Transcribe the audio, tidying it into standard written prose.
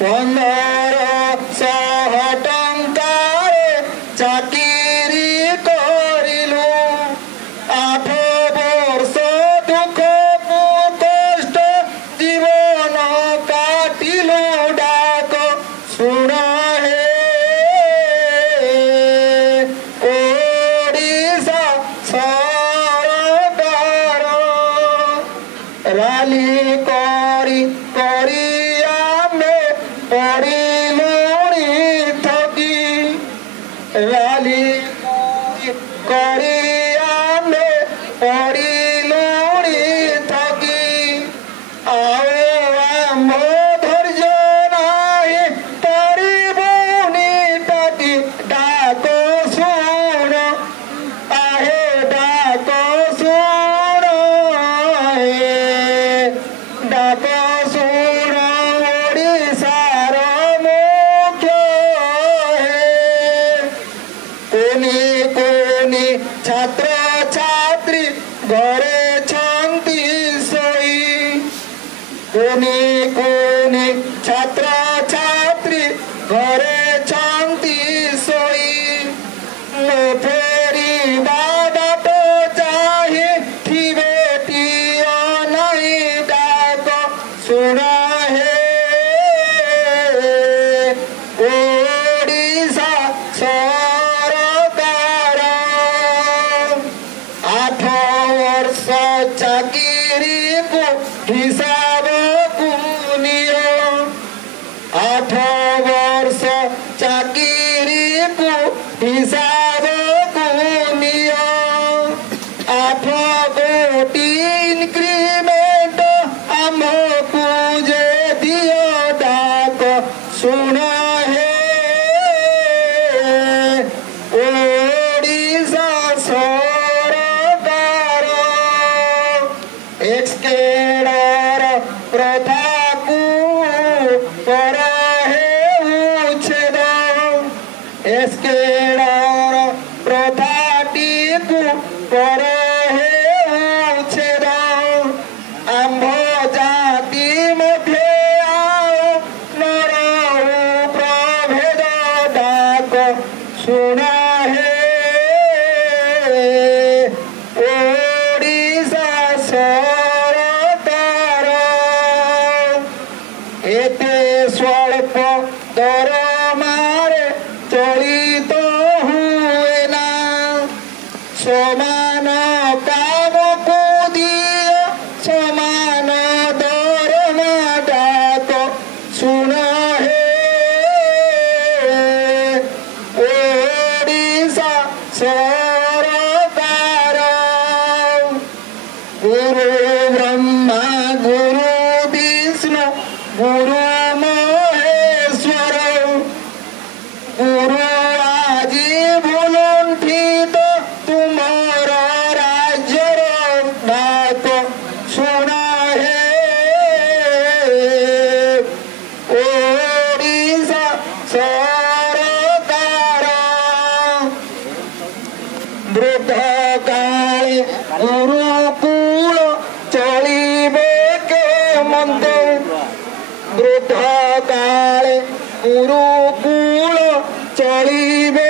1500 ଟଙ୍କାରେ ଚାକିରି କରିଲୁ 8 ବର୍ଷ ଦୁଃଖକୁ କଷ୍ଟ ଜୀବନ କାଟିଲୁ ଡାକ ଶୁଣ ହେ ଓଡ଼ିଶା ସରକାର ରାଲି କରି କରି ଆମେ ପଡ଼ିଲୁଣି ଠକି ରାଲି କରି ଆମେ ପଡ଼ିଲୁଣି ଠକି ଆଉ ଆମ ଧୈର୍ଯ୍ୟ ନାହିଁ ପାରିବୁନି ଟାକି ଡାକ ଶୁଣ ଆହେ ଡାକ ଶୁଣ ଡାକ ଶୁଣ ଓଡ଼ିଶାର ମୁଖ୍ୟ କୁନି କୁନି ଛାତ୍ର ଛାତ୍ରୀ ଘରେ ଛନ୍ତି ଶୋଇ କୁନି କୁନି ଛାତ୍ର ଛାତ୍ରୀ ଘରେ ଛନ୍ତି ଶୋଇ ମୁଁ ଫେରିବା ବାଟ ଚାହିଁ ଥିବେ ଟିଅ ନାହିଁ ଡାକ ଶୁଣ ହେ ଓଡ଼ିଶା ସରକାର 8 ବର୍ଷ ଚାକିରିକୁ ହିସାବକୁ ନିଅ 8 ବର୍ଷ ଚାକିରିକୁ ହିସାବକୁ ନିଅ 8 କୋଟି ଇନକ୍ରିମେଣ୍ଟ ଆମକୁ ଯେ ଦିଅ ଡାକ ଶୁଣ ହେ ଓଡ଼ିଶା ସରକାର ଏକ୍ସକେଡର ପ୍ରଥାକୁ କର ହେଉଛେଦ ଏକ୍ସକେଡର ପ୍ରଥାଟିକୁ କର ହେଉଛେଦ ଆମ୍ଭ ଜାତି ମଧ୍ୟରେ ଆଉ ନର ପ୍ରଭେଦ ଡାକ ଶୁଣ ହେ ଓଡ଼ିଶା ସରକାର ଏତେ ସ୍ୱଳ୍ପ ଦରମାରେ ଚଳିତ ହୁଏ ନା ସମାନ କାମକୁ ଦିଅ ସମାନ ଦରମା ଡାକ ଶୁଣ ହେ ଓଡ଼ିଶା ସରକାର ଗୁରୁ ବ୍ରହ୍ମା ଗୁରୁ ବିଷ୍ଣୁ ଗୁରୁ ମହେଶ୍ୱର ଗୁରୁ ଆଜି ଭୁଲୁଣ୍ଠିତ ତୁମର ରାଜ୍ୟର ଡାକ ଶୁଣ ହେ ଓଡ଼ିଶା ସରକାର ବୃଦ୍ଧ କାଳେ ଗୁରୁକୁଳ ଚଳିବେ କେମନ୍ତ ବୃଦ୍ଧ କାଳେ ଗୁରୁକୁଳ ଚଳିବେ